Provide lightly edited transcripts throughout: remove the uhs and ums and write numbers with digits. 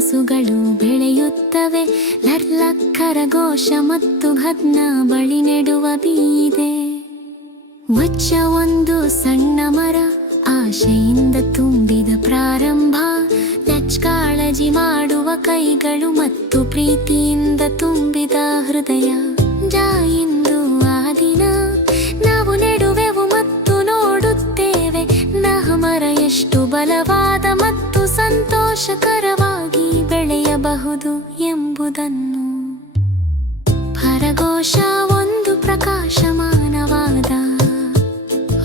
ಕನಸುಗಳು ಬೆಳೆಯುತ್ತವೆ. ಖರಗೋಶ ಮತ್ತು ಗದ್ನ ಬಳಿ ನೆಡುವ ಬೀದೆ. ವಚ್ಚ ಒಂದು ಸಣ್ಣ ಮರ, ಆಶೆಯಿಂದ ತುಂಬಿದ ಪ್ರಾರಂಭ. ಕಾಳಜಿ ಮಾಡುವ ಕೈಗಳು ಮತ್ತು ಪ್ರೀತಿಯಿಂದ ತುಂಬಿದ ಹೃದಯ. ಇಂದು ಆ ದಿನ ನಾವು ನೆಡುವೆವು ಮತ್ತು ನೋಡುತ್ತೇವೆ. ಮರ ಎಷ್ಟು ಬಲವಾದ ಮತ್ತು ಸಂತೋಷಕರವಾಗಿ ಬೆಳೆಯಬಹುದು ಎಂಬುದನ್ನು. ಖರಗೋಶ ಒಂದು ಪ್ರಕಾಶಮಾನವಾದ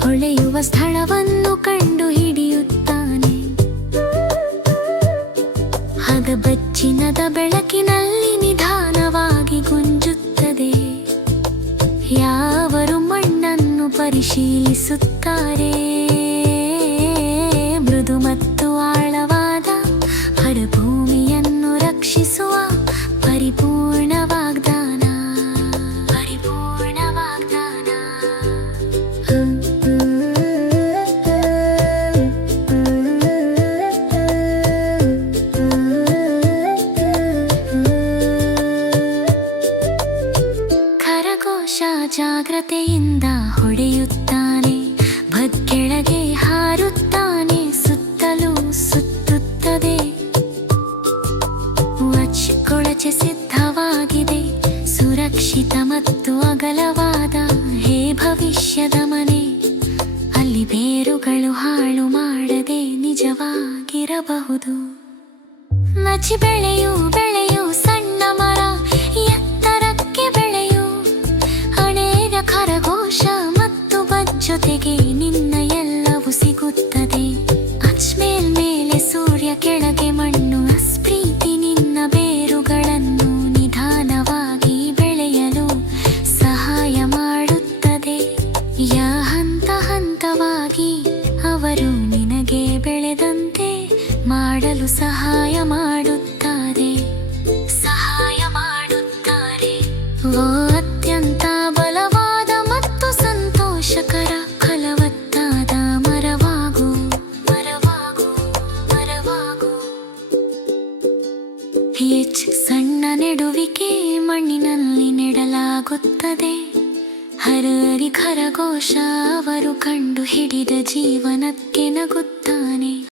ಹೊಳೆಯುವ ಸ್ಥಳವನ್ನು ಕಂಡು ಹಿಡಿಯುತ್ತಾನೆ. ಬಚ್ಚಿನದ ಬೆಳಕಿನಲ್ಲಿ ನಿಧಾನವಾಗಿ ಗುಂಜುತ್ತದೆ. ಯಾವರು ಮಣ್ಣನ್ನು ಪರಿಶೀಲಿಸುತ್ತಾರೆ. ಮೃದು ಮತ್ತು ಆಳವಾದ ಹರಭೂಮಿಯನ್ನು ರಕ್ಷಿಸುವ ಪರಿಪೂರ್ಣ ವಾಗ್ದಾನ. ಜಾಗ್ರತೆಯಿಂದ ಹೊಡೆಯುತ್ತಾನೆ, ಕೆಳಗೆ ಹಾರುತ್ತಾನೆ, ಸುತ್ತಲೂ ಸುತ್ತುತ್ತದೆ. ಕೊಳಚೆ ಸಿದ್ಧವಾಗಿದೆ, ಸುರಕ್ಷಿತ ಮತ್ತು ಅಗಲವಾದ. ಹೇ ಭವಿಷ್ಯದ ಮನೆ, ಅಲ್ಲಿ ಬೇರುಗಳು ಹಾಳು ಮಾಡದೆ ನಿಜವಾಗಿರಬಹುದು. ಬೆಳೆಯು ಸಣ್ಣ ಮರ, ಎತ್ತರಕ್ಕೆ ಬೆಳೆಯು. ಖರಗೋಶ ಮತ್ತು ಜೊತೆಗೆ ನಿನ್ನ ಎಲ್ಲವೂ ಸಿಗುತ್ತದೆ. ಮೇಲೆ ಸೂರ್ಯ, ಕೆಳಗೆ ಮಣ್ಣು. ಪ್ರೀತಿ ನಿನ್ನ ಬೇರುಗಳನ್ನು ನಿಧಾನವಾಗಿ ಬೆಳೆಯಲು ಸಹಾಯ ಮಾಡುತ್ತದೆ. ಹಂತ ಹಂತವಾಗಿ ಅವರು ನಿನಗೆ ಬೆಳೆದಂತೆ ಮಾಡಲು ಸಹಾಯ ಮಾಡುತ್ತಾರೆ. ಅತ್ಯಂತ ಬಲವಾದ ಮತ್ತು ಸಂತೋಷಕರ ಫಲವತ್ತಾದ ಮರವಾಗು. ಸಣ್ಣ ನೆಡುವಿಕೆ ಮಣ್ಣಿನಲ್ಲಿ ನೆಡಲಾಗುತ್ತದೆ. ಖರಗೋಶ ಅವರು ಕಂಡು ಹಿಡಿದ ಜೀವನಕ್ಕೆ ನಗುತ್ತಾರೆ.